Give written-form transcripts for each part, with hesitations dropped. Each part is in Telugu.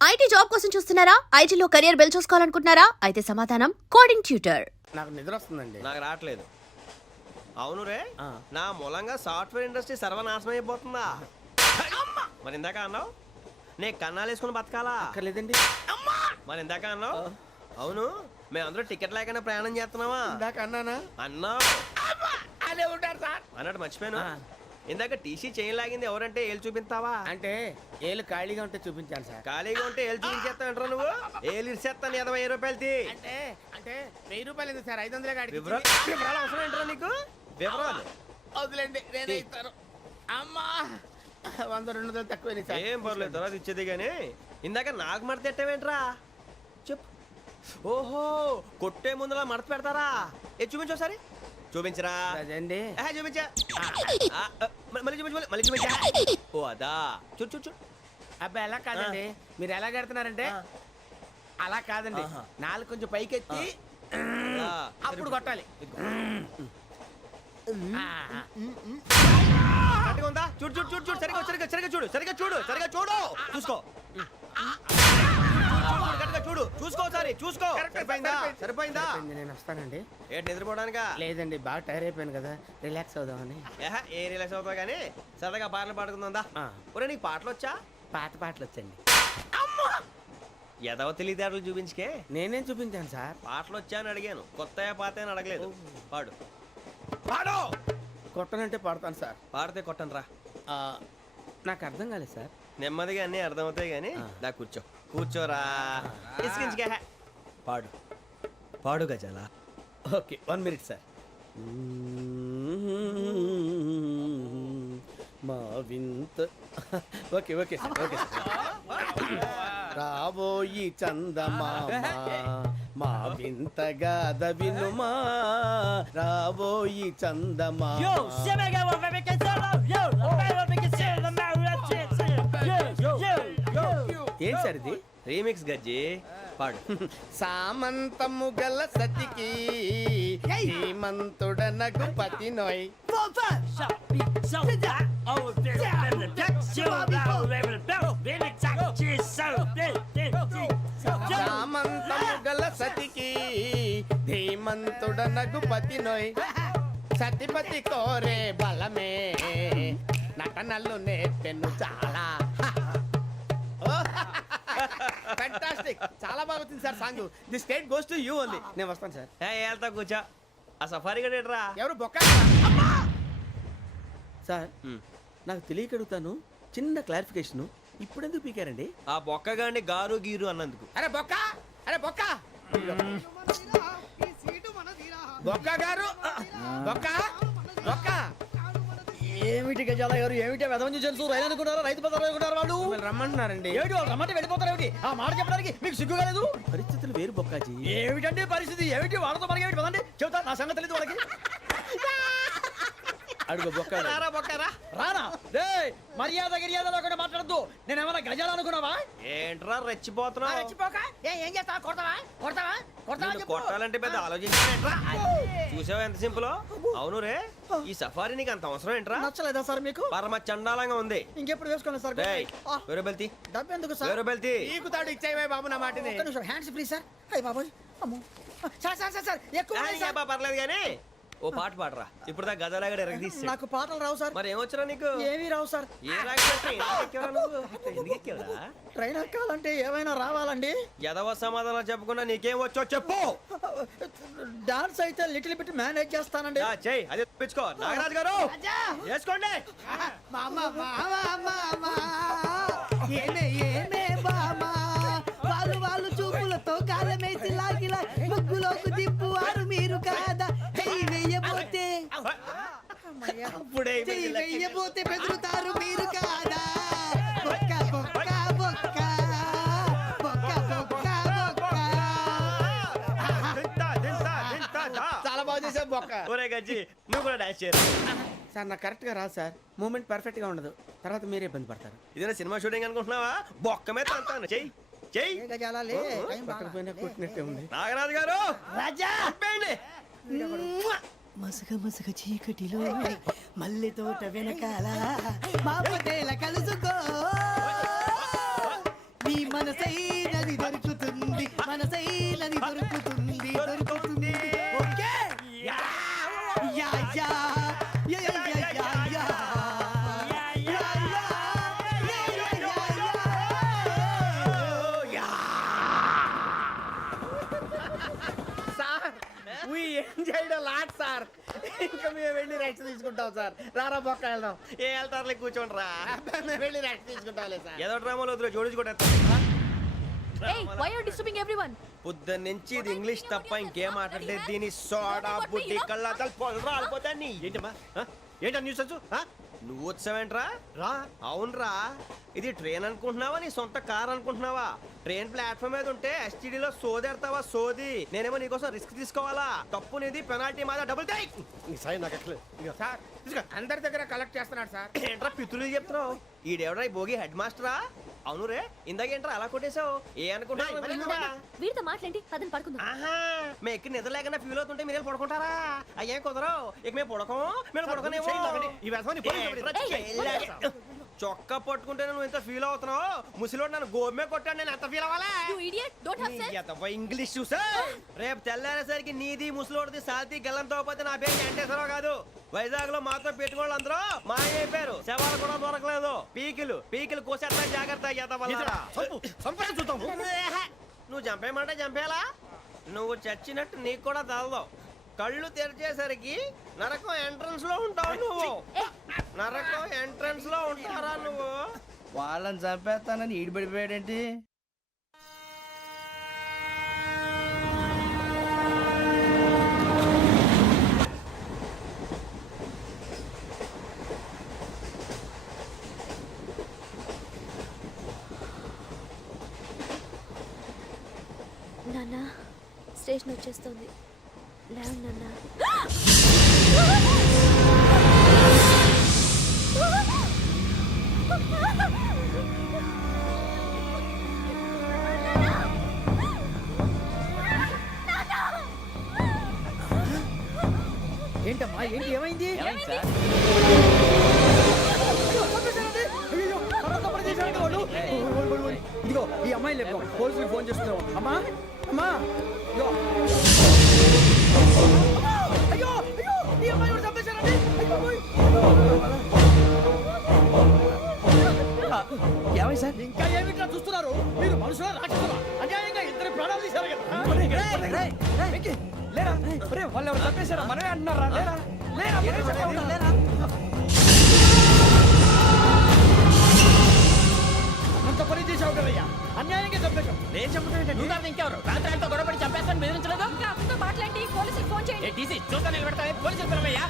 ఐటీ జాబ్ కోసం చూస్తున్నారా? ఐటీలో కెరియర్ బిల్డ్ చూసుకోవాలనుకుంటున్నారా? అయితే సమాధానం కోడింగ్ ట్యూటర్. నాకు నిద్ర వస్తుందండి. నాకు రావట్లేదు. అవును రే, నా మూలంగా సాఫ్ట్వేర్ ఇండస్ట్రీ సర్వనాశనం అయిపోతుందా? మరి ఇందాక అన్నావు నే కన్నాలు వేసుకుని బతకాలా? అక్కర్లేదండి. మరి ఇందాక అన్నావు అవును మేమందరూ టికెట్ లేకుండా ప్రయాణం చేస్తున్నావా? ఇందాక అన్నానా? అన్నావు. అదే ఉంటారు సార్ అన్నట్టు మర్చిపోయాను. ఇందాక టీసీ చేయి లాగింది ఎవరంటే ఏళ్ళు చూపిస్తావా? అంటే ఏళ్ళు ఖాళీగా ఉంటే చూపించాలి సార్. ఖాళీగా ఉంటే ఏళ్ళు చూపించేస్తావు నువ్వు. ఏళ్ళు ఇచ్చేస్తాను 20 రూపాయలు తీ. అంటే అంటే 1000 రూపాయలు ఎందుకు సార్? 500 కాడికి వివరాలు అవసరం ఏంట్రా నీకు? వివరాలు వదిలేండి, నేనే ఇస్తాను. అమ్మా 100-200 తక్కువ సార్. ఏం పర్లేదు, తర్వాత ఇచ్చేది కానీ ఇందాక నాకు మడత ఎట్టవేంట్రా చెప్పు. ఓహో, కొట్టే ముందులా మడత పెడతారా? ఏ చూపించు ఒకసారి. చూపించరా? అదండి. చూపించా. మళ్ళీ చూపించు, మళ్ళీ చూపించా. ఓ అదా, చూడు చూడు చూడు. అబ్బాయి ఎలా కాదండి, మీరు ఎలా కడుతున్నారంటే అలా కాదండి. నాలుగు కొంచెం పైకెత్తి అప్పుడు కొట్టాలి. కరెక్ట్గా ఉందా? చూడు చూడు చూడు చూడు. సరిగా సరిగా సరిగా చూడు, సరిగా చూడు, సరిగా చూడు. చూసుకో కరెక్ట్గా చూడు, చూసుకో ఒకసారి చూసుకో. సరిపోయిందా? సరిపోయిందా? నేను వస్తానండి. ఏంటి నిద్రపోవడానికా? లేదండి, బాగా టైర్ అయిపోయాను కదా, రిలాక్స్ అవుదామని. ఏ రిలాక్స్ అవుతావు కానీ సరదాగా పాటలు పాడుకుందా? ఒరే నీకు పాటలు వచ్చా? పాత పాటలు వచ్చండి. ఎదవ తెలివితేటలు చూపించుకే. నేనేం చూపించాను సార్? పాటలు వచ్చా అని అడిగాను, కొత్త పాత అని అడగలేదు. పాడు పాడు. కొట్టనంటే పాడతాను సార్. పాడితే కొట్టను రా. నాకు అర్థం కాలేదు సార్. నెమ్మదిగా అన్నీ అర్థమవుతాయి కానీ దా కూర్చో. కూర్చోరా. ఇసుకించుకే. పాడు పాడు గజాల. Okay, 1 minute sir. మా వింత. Okay okay sir, okay sir. రాబోయి చందమామ మా వింతగా దవినుమా, రాబోయి చందమామ. ఏంటి సార్ ఇది? రీమిక్స్ గజ్జి. పాడు. సామంతము గల సతికి హేమంతుడనగు పతి నోయ్. సామంతము గల సతికి ధీమంతుడనగు పతి నోయ్. సతిపతి కోరే బలమే నటనలు నేర్పెను చాలా. ఫ్యాంటాస్టిక్, చాలా బాగా వచ్చింది sir song. The state goes to you only. నేను వస్తాను సార్. వెళ్తా కూర్చో. ఆ సఫారీ గడేట్రా. ఎవరు బొక్క సార్? నాకు తెలియక అడుగుతాను, చిన్న క్లారిఫికేషన్. ఇప్పుడు ఎందుకు పీకారండి? ఆ బొక్కగాండి గారు గీరు అన్నందుకు. అరే బొక్క, అరే బొక్క, బొక్క గారు, బొక్క బొక్క. ఏమిటి గజాల గారు, ఏమిటి వెదవం చూసారు? రైలు అనుకున్నారా? రైతు బజార్ అనుకున్నారు వాళ్ళు. రమ్మంటున్నారండి. ఏమిటి వాళ్ళు రమ్మంటే వెళ్ళిపోతారు? ఏమిటి ఆ మాట చెప్పడానికి మీకు సిగ్గు కాలేదు? పరిస్థితులు వేరు బొక్కాజీ. ఏమిటండి పరిస్థితి? ఏమిటి వాళ్ళతో మనకి ఏమిటి? పదండి చెబుతా, నా సంగతి తెలియదు వాళ్ళకి. అడుగు బొక్క. రారా బొక్కరా. రానా రే, మర్యాద గిర్యాద లేకుండా మాట్లాడద్దు. నేను ఏమన్నా గజాలు అనుకున్నావా? ఏంట్రా రెచ్చిపోతున్నావు? ఏం చేస్తావా? కొడతావా? కొడతావా? కొడతావా? నిన్ను కొట్టాలంటే పెద్ద ఆలోచించానేంట్రా. చూసావా ఎంత సింపుల్? అవును రే, ఈ సఫారీ నీకు అంత అవసరం ఏంట్రా? నచ్చలేదా సార్ మీకు? పరమ చండాలంగా ఉంది. ఇంకెప్పుడు వేసుకోండి సార్. వేరే బెల్తి. డబ్బు ఎందుకు సార్? వేరే బెల్తి. నీకు తాడు ఇచ్చాయి బాబు నా మాటని. Hands free sir. అయ్య బాబోయ్, అమ్మో సార్ సార్ సార్ సార్ ఎక్కువ ఉన్నాయి సార్. పర్లేదు కానీ ఓ పాట పాడరా. ఇప్పుడు దా గదలాగడ ఎరగదీసి. నాకు పాటలు రావు సార్. మరి ఏమొచ్చరా నీకు? ఏమీ రావు సార్. ఏ రాకెవరా? ట్రైన్ ఎక్కాలంటే ఏమైనా రావాలండి. ఎదవ సమాధానం చెప్పకుండా నీకేం వచ్చో చెప్పు. డాన్స్ అయితే లిటిల్ బిట్ మేనేజ్ చేస్తానండి. చెయ్యి, అది తెప్పించుకో. నాగరాజు గారు వేసుకోండి. వాళ్ళు చూపులతో కాలమేసి లాగిలా ముగ్గులోకి దిప్పువారు మీరు కాదా? వెయ్యబోతే బెదురుతారు మీరు కాదా? బొక్క బొక్క బొక్క బొక్క బొక్క బొక్క. చాలా బాగా చేసావు బొక్క. ఒరే గజ్జి, నువ్వు కూడా డాన్స్ చేయరు సార్. నాకు కరెక్ట్ గా రాదు సార్. మూమెంట్ పర్ఫెక్ట్ గా ఉండదు, తర్వాత మీరే ఇబ్బంది పడతారు. ఇదేనా సినిమా షూటింగ్ అనుకుంటున్నావా? బొక్క మీద తంతాను. చెయ్యి చెయ్యి. పక్కన కొట్టినట్టే ఉంది. నాగరాజు గారు రాజా చెప్పండి. మసగ మసగ చీకటిలో మల్లె తోట వెనకాల మా పటేల కలుసుకో. నీ మనసైనది దొరుకుతుంది మనసైనది దొరుకుతుంది దొరుకుతుంది okay yeah yeah yeah yeah yeah yeah yeah yeah sir we enjoyed a lot sir. ఇంకా మేము వెళ్ళి రెస్ట్ తీసుకుంటాం సార్. రారా బొక్క వెళ్దాం. ఏ వెళ్తారులే కూర్చోండి రా. మేము వెళ్ళి రెస్ట్ తీసుకుంటాంలే సార్. ఏదో డ్రామాలో వద్దు జోడించుకుంటా. Hey, why are you disturbing everyone? పొద్దున్న నుంచి ఇది ఇంగ్లీష్ తప్ప ఇంకేం మాట్లాడలేదు. దీని సోడా బుద్ధి కళ్ళ పొలం రాలిపోతాన్ని. ఏంటమ్మా ఏంటా న్యూస్ వచ్చు? నువ్వు వచ్చావేంట్రా? రా. అవునరా, ఇది ట్రైన్ అనుకుంటున్నావా నీ సొంత కార్ అనుకుంటున్నావా? ట్రైన్ ప్లాట్ఫామ్ మీద ఉంటే ఎస్టీడీలో సోదేడతావా సోది. నేనేమో నీకోసం రిస్క్ తీసుకోవాలా? తప్పు నీది, పెనాల్టీ మాదా, డబుల్ టై. సాయి నాకు ఎక్కలేదు సార్ తీసుకో. అందరి దగ్గర కలెక్ట్ చేస్తున్నాడు సార్. ఏంట్రా పితులు చెప్తున్నావు? ఈడెవడ్రా ఈ భోగి హెడ్ మాస్టరా? అవును రే, ఇందాకేంట్రా అలా కొట్టేశావు? ఏ అనుకుంటున్నావు? వీరితో మాట్లాడి పదని పడుకుందాం. ఆహా, మేము ఎక్కి నిద్ర లేకుండా ఫీల్ అవుతుంటే మీరే పడుకుంటారా? అయ్యేం కుదరవు. ఇక మేము పడకం, మేము పడకనేమో. ఈ వ్యసనాన్ని చొక్కా పట్టుకుంటే నువ్వు ఎంత ఫీల్ అవుతున్నావు? ముసిలోడు నన్ను గోమే కొట్టాడు, నేను ఎంత ఫీల్ అవ్వాలా? You idiot, don't have sense. English చూసా? రేపు తెల్లారేసరికి నీది ముసలోడిది సాల్తీ గల్లంతో పోతే నా పేరు వెంకటేశ్వరరావు కాదు. వైజాగ్ లో మాతో పెట్టుకోళ్ళు అందరూ మాయైపోయారు. శవాలు కూడా దొరకలేదు. పీకిలు కోసేస్తా, జాగ్రత్త. నువ్వు చంపేయమంటే చంపేలా? నువ్వు చచ్చినట్టు నీకు కూడా తగదు. కళ్ళు తెరిచేసరికి నరకం ఎంట్రన్స్ లో ఉంటావు నువ్వు. నరకం ఎంట్రన్స్ లో ఉంటారా నువ్వు? వాళ్ళని చంపేస్తానని ఈడిపడిపోయాడేంటి? నాన్న స్టేషన్ వచ్చేస్తుంది. లేవు నాన్న. ఏంటమ్మా ఏంటి ఏమైంది? ఇదిగో ఈ అమ్మాయి లేపు పోలీసులకు ఫోన్ చేస్తున్నావు. అమ్మా అమ్మా ఇదిగో. అయ్యో అయ్యో ఈ అమ్మాయి కూడా చంపేశారండి. ఏమై సార్? ఇంకా ఏమిట్లా చూస్తున్నారు? మీరు మనుషుల రాక్షసులా? అన్యాయంగా ఇద్దరు ప్రాణాలు తీశారు కదా. లేరా వాళ్ళు ఎవరు చంపేశారా? మనమే అంటున్నారా? లేరా అంత పని చేసావు కదయ్యా, అన్యాయంగా చంపేశావు. నేను చెప్పడం నువ్వు కాదు ఇంకెవరు? రాత్రి ఆయనతో గొడవపడి చంపేస్తాను బెదిరించలేదు. ఇంకా అతనితో మాట్లాడి పోలీసులకు ఫోన్ చేయండి. టీసీ చూస్తా నిలబెడతా. పోలీసులు పిలవయ్యా.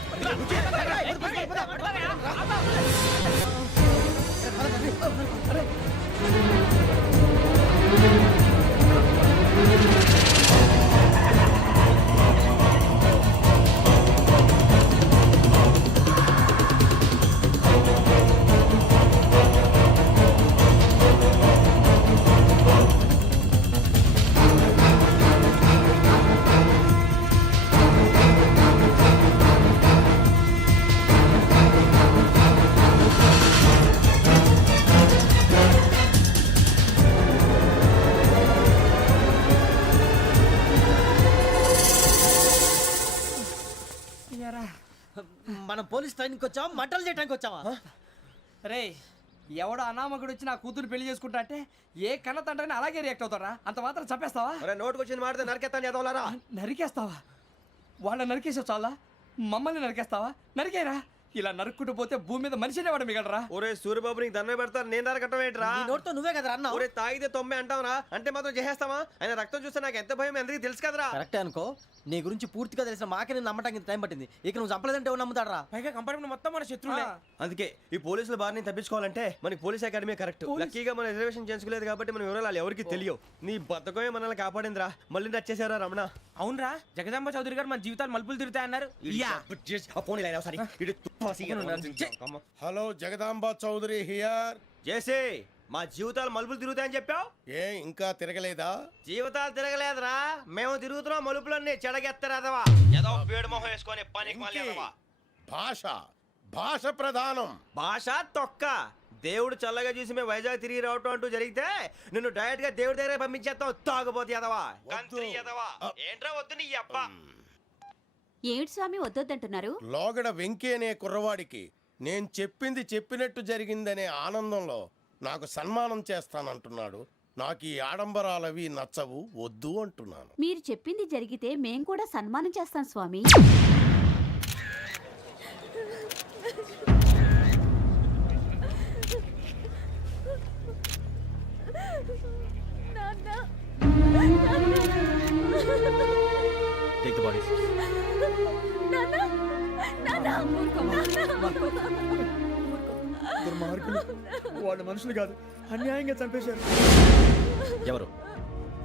మనం పోలీస్ ట్రైనింగ్కి వచ్చావా మంటలు చేయడానికి వచ్చావా? రే ఎవడో అనామకుడు వచ్చి నా కూతురు పెళ్లి చేసుకుంటా అంటే ఏ కన్న తండ్రిని అలాగే రియాక్ట్ అవుతారా? అంత మాత్రం చంపేస్తావా? నోటుకు వచ్చింది మాడితే నరకెత్తాను చదవాలరా. నరికేస్తావా? వాళ్ళని నరికేసావు చాలా, మమ్మల్ని నరికేస్తావా? నరికేరా. ఇలా నరుక్కుంటూ పోతే భూమి మీద మనిషినే వాడు మిగలరా. ఒరే సూర్యబాబు నీకు దండ పెడతాను, నేను నరకటం ఏంట్రా? నోటితో నువ్వే కదా అన్నా. ఒరే తాగితే 90 అంటావరా? అంటే మాత్రం చేసేస్తావా? ఆయన రక్తం చూస్తే నాకు ఎంత భయం అందరికీ తెలుసు కదరా. కరెక్టే అనుకో. నీ గురించి పూర్తిగా తెలిసిన మాకే నేను నమ్మటానికి టైం పట్టింది. ఇక నువ్వు చంపలేదంటే ఎవరు నమ్ముతాడరా? పైగా కంపార్ట్మెంట్ మొత్తం మన శత్రువులే. అందుకే ఈ పోలీసుల బారిని తప్పించుకోవాలంటే మనకి పోలీస్ అకాడమీ కరెక్ట్. లక్కీగా మనం రిజర్వేషన్ చేసుకోలేదు కాబట్టి మన వివరాలు ఎవరికి తెలియవు. నీ బద్దకమే మనల్ని కాపాడిందిరా. మళ్ళీ వచ్చేసారా రమణ? అవునరా, జగదాంబ చౌదరి గారు మన జీవితాలు మలుపులు తిరుగుతాయన్నారు. Hello Jagadamba Chowdary here. చేసే మా జీవితాలు మలుపులు తిరుగుతాయని చెప్పావు. ఏ ఇంకా తిరగలేదా? జీవితాలు తిరగలేదురా, మేము తిరుగుతున్నాం మలుపులన్నీ. చెడగెత్తరాదవా ఏదో పేడు మొహం వేసుకొని పనికి మళ్ళీ భాష భాష ప్రధానం. భాష తొక్క దేవుడు చల్లగా చూసి మేము వైజాగ్ తిరిగి రావటం అంటూ జరిగితే నిన్ను డైరెక్ట్ గా దేవుడి దగ్గర పంపించేస్తాం. తాగబోతు ఎదవా, కంత్రి ఎదవా. ఏంట్రా వద్దు నీ అబ్బా. ఏమిటి స్వామి వద్దొద్దంటున్నారు? లోగడ వెంకీ అనే కుర్రవాడికి నేను చెప్పింది చెప్పినట్టు జరిగిందనే ఆనందంలో నాకు సన్మానం చేస్తానంటున్నాడు. నాకు ఈ ఆడంబరాలవి నచ్చవు, వద్దు అంటున్నాను. మీరు చెప్పింది జరిగితే మేం కూడా సన్మానం చేస్తాం స్వామి. Take the bodies. దుర్మార్గులు, వాళ్ళు మనుషులు కాదు, అన్యాయంగా చంపేశారు. ఎవరు?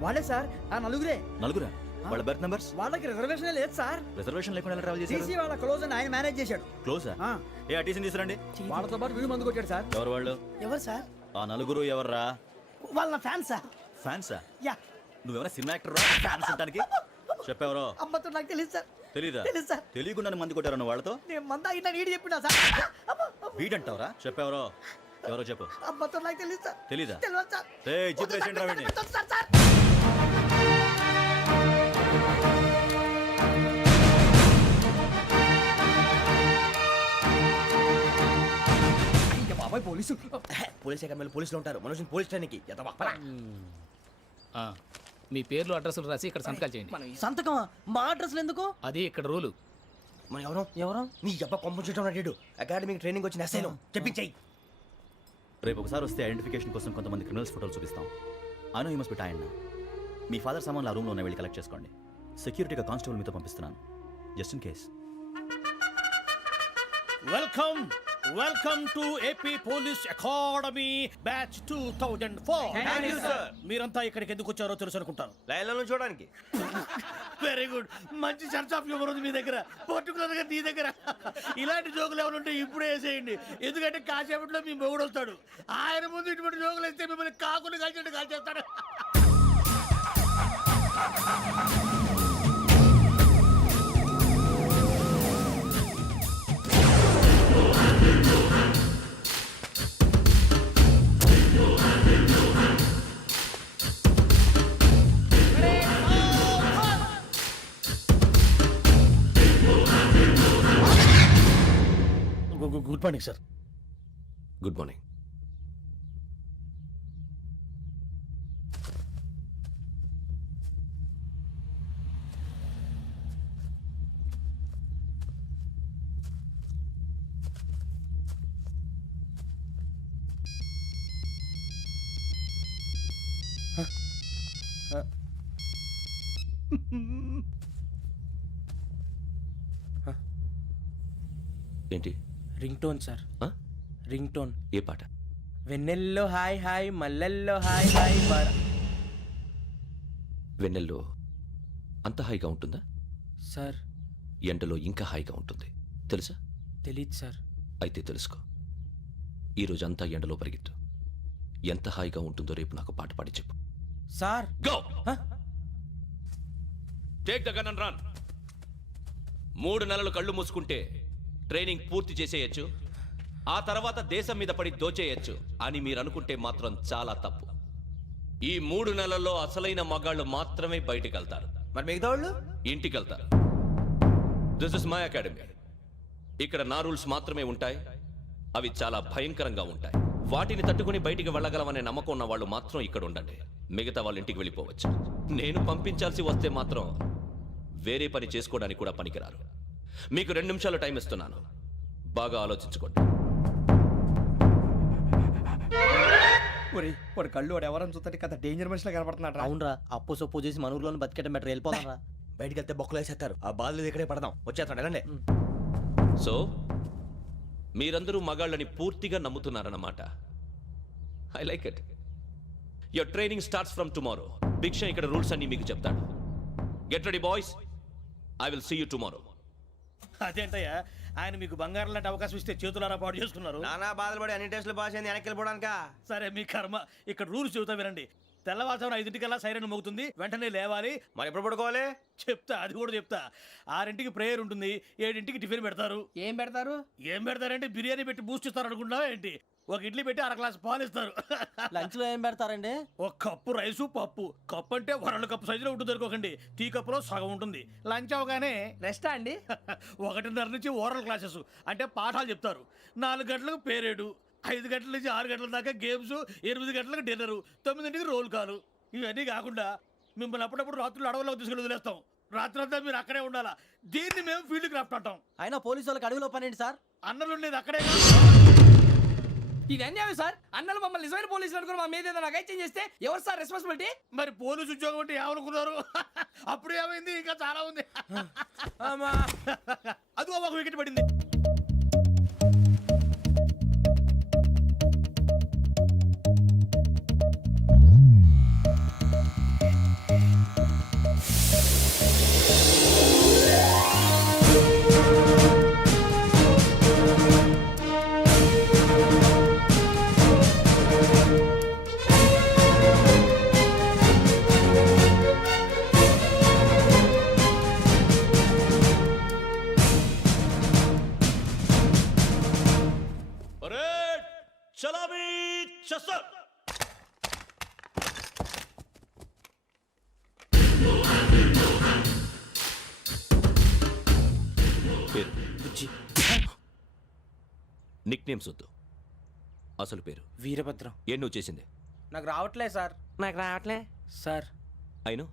వాళ్ళే సార్, ఆ నలుగురే. నలుగురా? వాళ్ళ బర్త్ నంబర్స్? వాళ్ళకి రిజర్వేషన్ లేదు సార్. రిజర్వేషన్ లేకుండా ఎలా ట్రావెల్ చేశారు? టీసీ వాళ్ళ క్లోజ్ అని ఆయన మేనేజ్ చేశాడు. క్లోజా? ఆ. ఏ ఆ టీసీని తీసుకురండి. వాళ్ళతో పాటు వీడు మందు కొట్టాడు సార్. ఎవరు వాళ్ళు? ఎవరు సార్? ఆ నలుగురు ఎవర్రా? వాళ్ళ నా ఫ్యాన్ సార్. ఫ్యాన్సా? యా. నువ్వెవరా సినిమా యాక్టర్ రా ఫ్యాన్స్ అంటానికి? చెప్పెవరో? అమ్మతో నాకు తెలియదు సార్. తెలీదా? తెలీదు సార్. తెలియకుండా మంది కొట్టారన్న వాళ్ళతో? నేను మంద అయినా నీడి చెప్పినా సార్. వీడంటావరా? చెప్పెవరో? ఎవరో చెప్పు. అమ్మతో నాకు తెలియదు సార్. తెలీదా? తెలియదు సార్. ఏయ్ జీప్ రేస్ ఏంట్రా వీడిని? వద్దు సార్, సార్. ఇంకా బాబాయ్ పోలీసు. పోలీస్ అకాడమీలో పోలీసులు ఉంటారు, మనుషులు పోలీస్ స్టేషన్కి ఎదవా. మీ పేర్లు అడ్రస్లు రాసి ఇక్కడ సంతకాలు చేయండి. సంతకమా? మా అడ్రస్లు ఎందుకు? అది ఇక్కడ రూలు. మనం ఎవరు ఎవరు? నీ అబ్బా పంపించడం అడిగాడు. అకాడమిక్ ట్రైనింగ్ వచ్చిన అసైలం చెప్పించాయి. రేపు ఒకసారి వస్తే ఐడెంటిఫికేషన్ కోసం కొంతమంది క్రిమినల్స్ ఫోటోలు చూపిస్తాం. I know you must be tired now. Me father సామాన్లు ఆ రూమ్లో ఉన్న వెళ్ళి కలెక్ట్ చేసుకోండి. సెక్యూరిటీగా కానిస్టేబుల్ మీతో పంపిస్తున్నాను, just in case. Welcome to AP police academy batch 2004. మీరంతా ఇక్కడికి ఎందుకు వచ్చారో తెలుసు అనుకుంటాను. లైన్లో చూడడానికి. వెరీ గుడ్, మంచి సెన్స్ ఆఫ్ హ్యూమర్ ఉంది మీ దగ్గర, పర్టికులర్ గా నీ దగ్గర. ఇలాంటి జోకులు ఏమైనా ఉంటే ఇప్పుడే వేసేయండి, ఎందుకంటే కాసేపట్లో మీ మొగుడు వస్తాడు. ఆయన ముందు ఇటువంటి జోకులు వేస్తే మిమ్మల్ని కాకుని కాల్చేట్టు కాల్చేస్తాడు. Good morning sir. Good morning. ఏంటి? Ring tone sir. Ring tone. ఏ పాట? వెన్నెల్లో హాయ్ హాయ్, మల్లెల్లో హాయ్ హాయ్. వెన్నెల్లో అంత హాయిగా ఉంటుందా సార్? ఎండలో ఇంకా హాయిగా ఉంటుంది తెలుసా? తెలీదు సార్. అయితే తెలుసుకో. ఈరోజు అంతా ఎండలో పరిగెత్తు. ఎంత హాయిగా ఉంటుందో రేపు నాకు పాట పాడి చెప్పు. Sir go take the gun and run. 3 నెలలు కళ్ళు మూసుకుంటే ట్రైనింగ్ పూర్తి చేసేయచ్చు, ఆ తర్వాత దేశం మీద పడి దోచేయచ్చు అని మీరు అనుకుంటే మాత్రం చాలా తప్పు. ఈ 3 నెలల్లో అసలైన మగాళ్ళు మాత్రమే బయటికి వెళ్తారు. మరి మిగతా వాళ్ళు ఇంటికి వెళ్తారు. This is my academy. ఇక్కడ నా రూల్స్ మాత్రమే ఉంటాయి. అవి చాలా భయంకరంగా ఉంటాయి. వాటిని తట్టుకుని బయటికి వెళ్ళగలమనే నమ్మకం ఉన్న వాళ్ళు మాత్రం ఇక్కడ ఉండండి. మిగతా వాళ్ళు ఇంటికి వెళ్ళిపోవచ్చు. నేను పంపించాల్సి వస్తే మాత్రం వేరే పని చేసుకోవడానికి కూడా పనికిరారు. మీకు 2 నిమిషాలు టైం ఇస్తున్నాను, బాగా ఆలోచించుకోండి. వాడు కళ్ళు వాడు ఎవరని చూస్తే కదా డేంజర్ మనిషిలో కనపడుతున్నాడు. అవునరా, అప్పు సొప్పు చేసి మన ఊర్లో బతికేయడం బెటర్. వెళ్ళిపోతారా? బయటికి వెళ్తే బొక్కలు వేసేస్తారు. ఆ బాధలు ఇక్కడే పడదాం. వచ్చేస్తాడు వెళ్ళండి. సో మీరందరూ మగాళ్ళని పూర్తిగా నమ్ముతున్నారన్నమాట. I like it. Your training starts from tomorrow. Bhiksha ఇక్కడ రూల్స్ అన్ని మీకు చెప్తాడు. Get ready boys, I will see you tomorrow. అదేంటయ్యా, ఆయన మీకు బంగారం లాంటి అవకాశం ఇస్తే చేతులారా పాటు చేసుకున్నారు. నానా బాధలు పడి అన్ని టెస్టులు పాస్ అయింది, వెనక్కి వెళ్ళిపోవడానికా? సరే మీ కర్మ. ఇక్కడ రూల్స్ చెబుతా వినండి. తెల్లవారుజామున 5 సైరన్ మోగుతుంది, వెంటనే లేవాలి. మరి ఎప్పుడు పడుకోవాలి? చెప్తా, అది కూడా చెప్తా. 6 ప్రేయర్ ఉంటుంది, 7 టిఫిన్ పెడతారు. ఏం పెడతారు? ఏం పెడతారంటే బిర్యానీ పెట్టి బూస్ట్ ఇస్తారు అనుకుంటున్నావా ఏంటి? ఒక ఇడ్లీ పెట్టి అర గ్లాస్ పాలు ఇస్తారు. లంచ్ లో ఏం పెడతారండి? ఒక కప్పు రైసు పప్పు. కప్పు అంటే 2 కప్పు సైజులో ఉంటుంది అనుకోకండి. టీ కప్పులో సగం ఉంటుంది. లంచ్ అవగానే రెస్టా అండి? 1:30 నుంచి ఓరల్ క్లాసెస్ అంటే పాఠాలు చెప్తారు. 4 గంటలకు పేరేడు, 5 గంటల నుంచి 6 గంటల దాకా గేమ్స్, 8 గంటలకు డిన్నరు, 9ంటికి రోల్ కాలు. ఇవన్నీ కాకుండా మిమ్మల్ని అప్పుడప్పుడు రాత్రులు అడవుల్లో తీసుకెళ్ళి వదిలేస్తాం. రాత్రంతా మీరు అక్కడే ఉండాలా. దీన్ని మేము ఫీల్డ్ క్రాఫ్ట్ అంటాం. అయినా పోలీసు వాళ్ళకి అడవిలో పని ఏంటి సార్? అన్నలు ఉండేది అక్కడే. ఇది అన్యాయం సార్. అన్నలు మమ్మల్ని నిజమైన పోలీసులు అనుకుని మా మీద ఏదైనా చేంజ్ చేస్తే ఎవరు సార్ రెస్పాన్సిబిలిటీ? మరి పోలీసు ఉద్యోగం అంటే ఏమనుకున్నారు? అప్పుడు ఏమైంది, ఇంకా చాలా ఉంది. అది ఒక వికెట్ పడింది. చలామీ చసర్. పేరు నిక్ నేమ్స్ వద్దు, అసలు పేరు. వీరభద్రం. ఏం నువ్వు చేసింది? నాకు రావట్లే సార్. నాకు రావట్లే sir. I know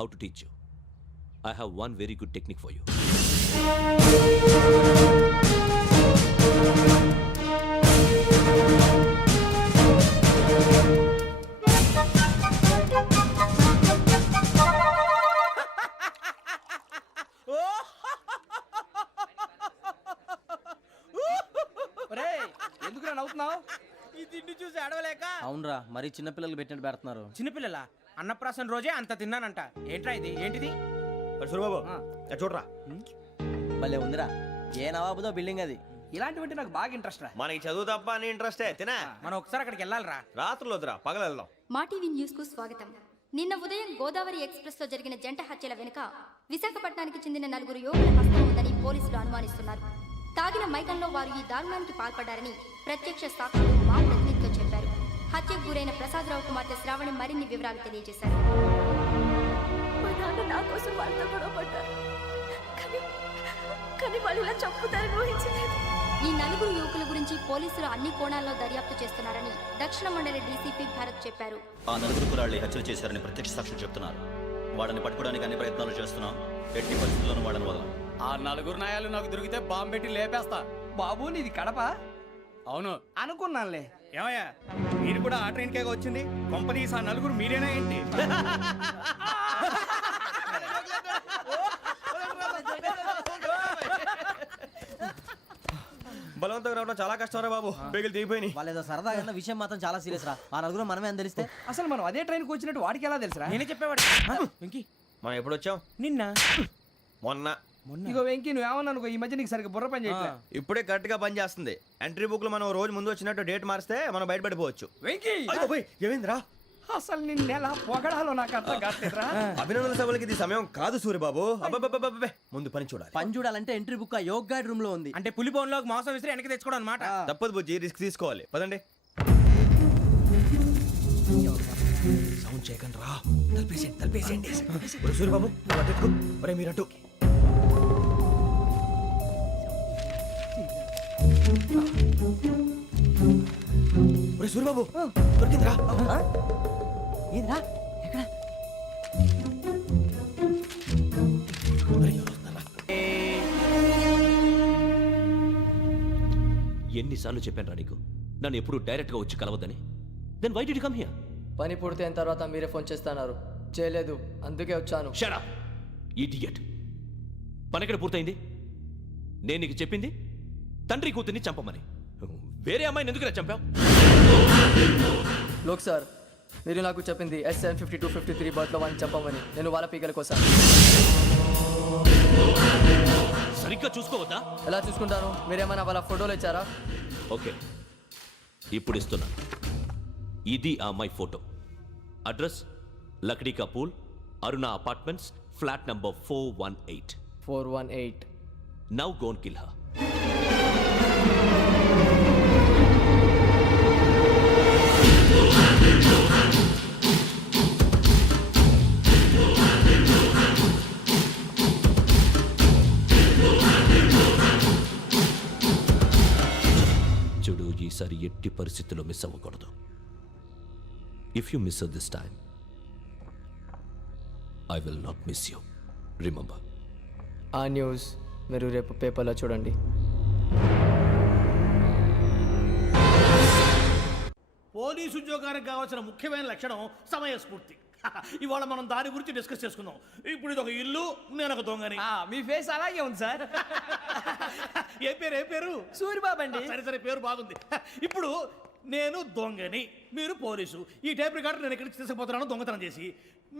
how to teach you. I have one very good technique for you. ఎందుకు నవ్వుతున్నావు? ఈ తిండి చూసి అడవలేక. అవునరా, మరీ చిన్నపిల్లలు పెట్టినట్టు పెడుతున్నారు. చిన్నపిల్లల అన్నప్రాసన రోజే అంత తిన్నానంట. ఏంట్రా ఇది? ఏంటిది? సూరిబాబు చూడరా. భలే ఉందిరా. ఏ నవాబుదో బిల్డింగ్ అది. ఇలాంటివంటే నాకు బాగా ఇంట్రెస్ట్ రా. మనకి చదువు తప్ప అని ఇంట్రెస్టే. తినా మనం ఒకసారి అక్కడికి వెళ్ళాలిరా. రాత్రులు వద్దురా, పగలు వెళ్దాం. మా టీవీ న్యూస్ కు స్వాగతం. నిన్న ఉదయం గోదావరి ఎక్స్ప్రెస్ లో జరిగిన జంట హత్యల వెనుక విశాఖపట్నానికి చెందిన 4 యువకుల హస్తం ఉందని పోలీసులు అనుమానిస్తున్నారు. తాగిన మైకంలో వారు ఈ దారుణానికి పాల్పడ్డారని ప్రత్యక్ష సాక్షులు మా ప్రతినిధితో చెప్పారు. హత్యకు గురైన ప్రసాదరావు కుమార్తె శ్రావణి మరిన్ని వివరాలు తెలియజేశారు. ఈ 4 యువకుల గురించి పోలీసులు అన్ని కోణాల్లో దర్యాప్తు చేస్తున్నారని దక్షిణ మండలి డీసీపీ భరత్ చెప్పారు. ఆ 4 కురాళ్ళు హత్యలు చేశారని ప్రత్యక్ష సాక్షులు చెప్తున్నారు. వాళ్ళని పట్టుకోవడానికి అన్ని ప్రయత్నాలు చేస్తున్నాం. ఎట్టి పరిస్థితుల్లోనూ వాళ్ళని వదలం. ఆ 4 నాయాలు నాకు దొరికితే బాంబు పెట్టి లేపేస్తా. బాబు నీది కడప? అవును అనుకున్నానులే. ఏమయ్యా, మీరు కూడా ఆ ట్రైన్ కేగా వచ్చింది? కంపెనీస్ ఆ 4 మీరేనా ఏంటి? బలవంతంగా రావడం చాలా కష్టం రా బాబు. బేగులు దిగిపోయినాయి. వాళ్ళేదో సరదాగా విషయం మాత్రం చాలా సీరియస్ రా. ఆ 4 మనమే అని తెలిస్తే అసలు మనం అదే ట్రైన్కి వచ్చినట్టు వాడికి ఎలా తెలుసురా? నేనే చెప్పేవాడు. వెంకీ, మనం ఎప్పుడు వచ్చాం? నిన్న మొన్న. ఇగో వెంకీ, నువ్వేమన్నా అనుకో, ఈ మధ్య నీకు సరిగ్గా బుర్ర పని చేయట్లే. ఇప్పుడే కరెక్ట్ గా పని చేస్తుంది. ఎంట్రీ బుక్ లో మనం రోజు ముందు వచ్చినట్టు డేట్ మారిస్తే మనం బయటపడిపోవచ్చు. వెంకీ, ఏమైందిరా? అసలు నిన్నెలా పొగడాలో నాకు అర్థం కాట్లేదురా. అభినందన సభలకి ఇది సమయం కాదు సూర్యబాబు. అబ్బబ్బబ్బబ్బబ్బే, ముందు పని చూడాలి. పని చూడాలంటే ఎంట్రీ బుక్ ఆ యోగ్ గైడ్ రూమ్ లో ఉంది. అంటే పులి బోన్లోకి మాంసం విసిరి వెనక్కి తెచ్చుకోవడం అనమాట. తప్పదు బుజ్జి, రిస్క్ తీసుకోవాలి. పదండి. సౌండ్ చేయకండి రా. తలపేసేయండి. సూర్యబాబు ఒరే మీరట్టు. ఒరే సూర్యబాబు, దొరికిందిరా. ఏంద్రా? ఎక్కడ? ఎన్నిసార్లు చెప్పాను రా నీకు, నన్ను ఎప్పుడు డైరెక్ట్ గా వచ్చి కలవద్దని? Then why did you come here? పని పూర్తయిన తర్వాత మీరే ఫోన్ చేస్తున్నారు. చేయలేదు, అందుకే వచ్చాను. Shut up idiot. పని ఎక్కడ పూర్తయింది? నేను నీకు చెప్పింది తండ్రి కూతుర్ని చంపమని. వేరే అమ్మాయిని ఎందుకు చంపావు? లోక్ సార్, మీరు నాకు చెప్పింది SN 5253 బర్త్లో వాడిని చంపమని. నేను వాళ్ళ పీకల కోసం. సరిగ్గా చూసుకోవద్దా? ఎలా చూసుకుంటాను? మీరేమైనా వాళ్ళ ఫోటోలు ఇచ్చారా? ఓకే, ఇప్పుడు ఇస్తున్నాను. ఇది ఆ అమ్మాయి photo. Address Lakdi ka pool, Aruna apartments, flat number 418. 418. Now go and kill her. ఈసారి ఎట్టి పరిస్థితుల్లో మిస్ అవ్వకూడదు. If you miss this time I will not miss you. Remember. ఆ న్యూస్ మీరు రేపు పేపర్లో చూడండి. పోలీసు ఉద్యోగానికి కావాల్సిన ముఖ్యమైన లక్షణం సమయస్ఫూర్తి. ఇవాళ మనం దాని గురించి డిస్కస్ చేసుకుందాం. ఇప్పుడు ఇది ఒక ఇల్లు, నేను ఒక దొంగని. మీ ఫేస్ అలాగే ఉంది సార్. ఏ పేరు? సూరిబాబు అండి. సరే పేరు బాగుంది. ఇప్పుడు నేను దొంగని, మీరు పోలీసు. ఈ టైప్ రికార్డు నేను ఎక్కడికి తీసుకుపోతున్నాను దొంగతనం చేసి.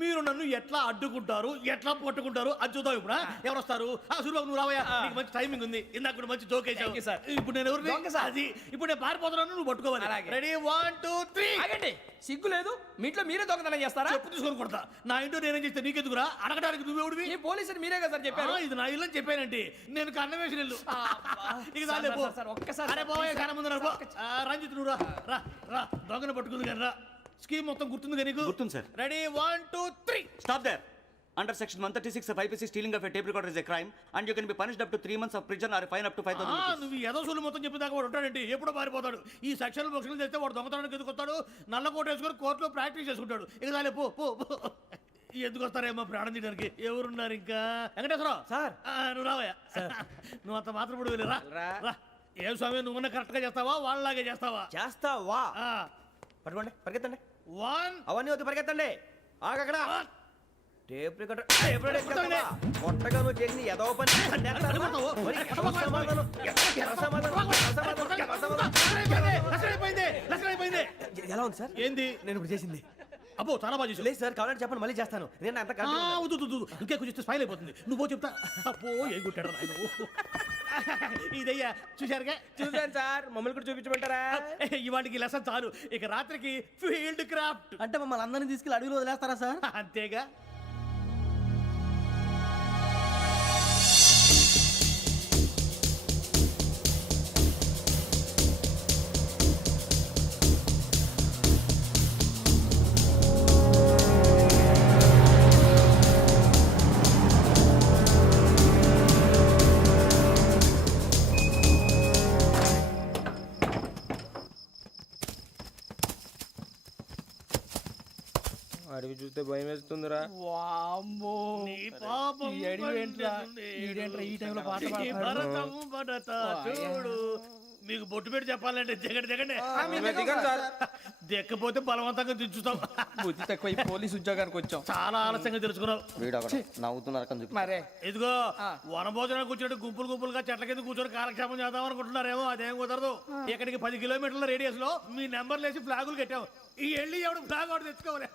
మీరు నన్ను ఎట్లా అడ్డుకుంటారు, ఎట్లా పట్టుకుంటారు అది చూద్దాం. ఇప్పుడు ఎవరు వస్తారు? సూరిబాబు నువ్వు రావయ్యా, నీకు మంచి టైమింగ్ ఉంది. ఇందాక కూడా మంచి జోక్ వేసావు సార్. ఇప్పుడు నేను ఎవరు? అది ఇప్పుడు నేను పారిపోతున్నాను, నువ్వు పట్టుకోవాలి. రెడీ 1 2 3. ఆగండి, సిగ్గు లేదు? మీ ఇంట్లో మీరే దొంగతనం చేస్తారా? చెప్పు తీసుకొని కొడతా. నా ఇంట్లో నేనేం చేస్తే నీకెందుకురా? అడగడానికి నువ్వెవడివి? ఈ పోలీసులు మీరే కదా సార్ చెప్పారు. ఇది నా ఇల్లు అని చెప్పానండి. నేను కన్న వేసిన ఇల్లు. ఇక చాలే పో. ఒక్కసారి అరే బాబాయ్ చాలా ముందు రంజిత్ నువ్వు రా దొంగను పట్టుకుంది కానీ రా. స్కీమ్ మొత్తం గుర్తుంది కానీ నీకు? గుర్తుంది sir. Ready 1 2 3. Stop there. Under section 136 of IPC, stealing of a tape recorder is a crime and you can be punished up to 3 months of prison or a fine up to 5,000 rupees. నువ్వు ఏదో సూలు మొత్తం చెప్పేదాకా వాడు ఉంటాడండి. ఎప్పుడో పారిపోతాడు. ఈ సెక్షన్ బొక్షన్లు చేస్తే వాడు దొంగతనానికి ఎందుకు వస్తాడు? నల్ల కోట వేసుకొని కోర్టులో ప్రాక్టీస్ చేసుకుంటాడు. ఇక చాలే పో. ఎందుకు వస్తారేమో ప్రాణం తీయడానికి. ఎవరున్నారు ఇంకా? వెంకటేశ్వరరావు సార్, నువ్వు రావయ్యా. నువ్వు అంత మాత్రం ఇప్పుడు వెళ్ళి రా. ఏం స్వామి, నువ్వు కరెక్ట్ గా చేస్తావా వాళ్ళలాగే చేస్తావా? చేస్తావా? పట్టుకోండి, పరిగెత్తండి. 1 అవన్నీ వద్దు, పరిగెత్తండి. ఆగక్కడ టేప్ రికార్డర్ కొట్టగా నువ్వు చేసింది ఏదో పని. ఎలా ఉంది సార్? ఏంది నేను ఇప్పుడు చేసింది? అబ్బో చాలా బాగా చేసావు. లేదు సార్, కావాలంటే చెప్పండి, మళ్ళీ చేస్తాను. నేను అంత ఇంకే కొంచెం స్మైల్ అయిపోతుంది. నువ్వు చెప్తా. అబ్బో ఏ గుట్టాడు ఆయన. ఇదయ్యా చూశారుగా? చూసాను సార్. మమ్మల్ని కూడా చూపించమంటారా? ఇవాటికి లెసన్ చాలు. ఇక రాత్రికి ఫీల్డ్ క్రాఫ్ట్. అంటే మమ్మల్ని అందరినీ తీసుకెళ్ళి అడవిలో వదిలేస్తారా సార్? అంతేగా. అడవి చూస్తే భయం వేస్తుందిరా. వామ్మో, నీ పాపం ఈ అడవి ఏంట్రా? ఈడేంట్రా ఈ టైంలో పాట పాడుతున్నాడు? చూడు, మీకు బొట్టు పెట్టి చెప్పాలంటే దిగండి. దిక్కపోతే బలవంతంగా దించుతాం. బుద్ధి తక్కువ. ఈ పోలీస్ ఉద్యోగానికి వచ్చాం. చాలా ఆలస్యంగా తెలుసుకున్నావు. మరే ఇదిగో వనభోజనానికి కూర్చోండి. గుంపులుగా చెట్ల కింద కూర్చొని కాలక్షేపం చేద్దాం అనుకుంటున్నారేమో. అదేం కుదరదు. ఇక్కడికి 10 కిలోమీటర్ల రేడియస్ లో మీ నెంబర్లు వేసి ఫ్లాగులు కట్టాం. ఈ వెళ్ళి ఎవడు ఫ్లాగ్ ఆర్డర్ తెచ్చుకోవాలి.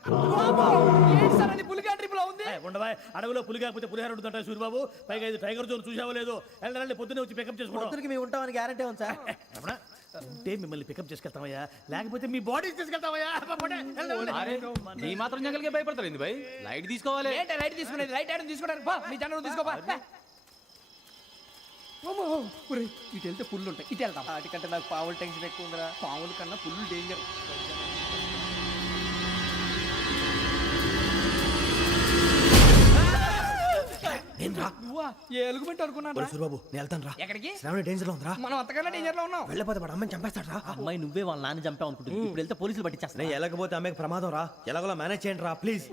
ఉండవా, అడవిలో పులి కాకపోతే పులిహార ఉంటుంట సూరిబాబు. పైగా ఇది టైగర్ జోన్ చూసావో లేదో. వెళ్ళాలి, పొద్దున్నే వచ్చి పికప్ చేసుకుంటాం. మేము ఉంటామని గ్యారంటీ ఉంది సార్. అంటే మిమ్మల్ని పికప్ చేసుకెళ్తామయ్యా, లేకపోతే మీ బాడీ తీసుకెళ్తామయ్యా. నీ మాత్రం జంగల్కే భయపడతారు ఏంది భయ్? లైట్ తీసుకోవాలి. లైట్ తీసుకునేది లైట్ ఆడని తీసుకోవడానికి మీ జనం తీసుకోపా. ఇటు వెళ్తే పుల్లు ఉంటాయి, ఇటు వెళ్తాం. వాటికంటే నాకు పావులు టెన్షన్ ఎక్కువ ఉందిరా. పావుల కన్నా పుల్లు డేంజర్. ఎలుగుబెట్టి అనుకున్నాను. సూరిబాబు నేను వెళ్తాను రా. ఎక్కడికి? శ్రావణి డేంజర్ లో ఉందిరా. మనం అంతకన్నా డేంజర్ లో ఉన్నాం. వెళ్ళపోతే వాడు అమ్మాయిని చంపేస్తాడు రా. అమ్మాయి నువ్వే వాళ్ళ నాన్న చంపావు అనుకుంటుంది. ఇప్పుడు వెళ్తే పోలీసులు పట్టించేస్తా. నేను వెళ్ళకపోతే అమ్మాయికి ప్రమాదం రా. ఎలాగోలా మేనేజ్ చేయండి రా ప్లీజ్.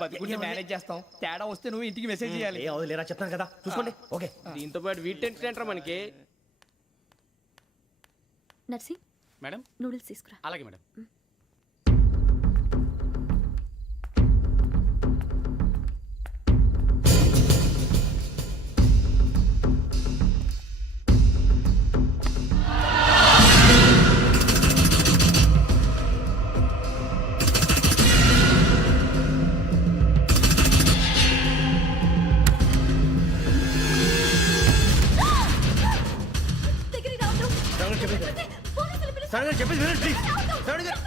బతుకుంటే మేనేజ్ చేస్తాం. తేడా వస్తే నువ్వు ఇంటికి మెసేజ్ చేయాలి. ఏ లేరా చెప్తాను కదా, చూసుకోండి. ఓకే. దీంతో పాటు వీటి ఏంట్రా మనకి? నర్సి మేడం, నూడిల్స్ తీసుకురా. అలాగే మేడం. చెప్పేసి వినండి ప్లీజ్. శ్రావణి గారు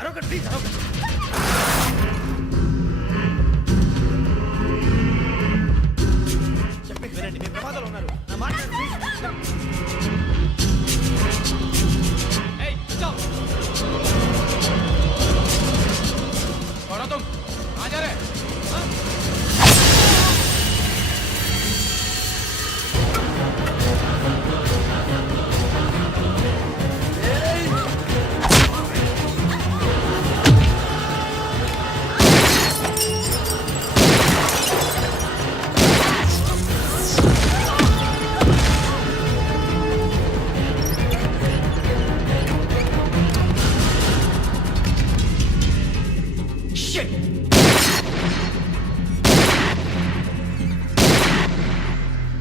అరొకటి ప్లీజ్. చెప్పేసి వినండి, మీరు ప్రమాదాలు ఉన్నారు. నా మాట ప్లీజ్. ఇడియట్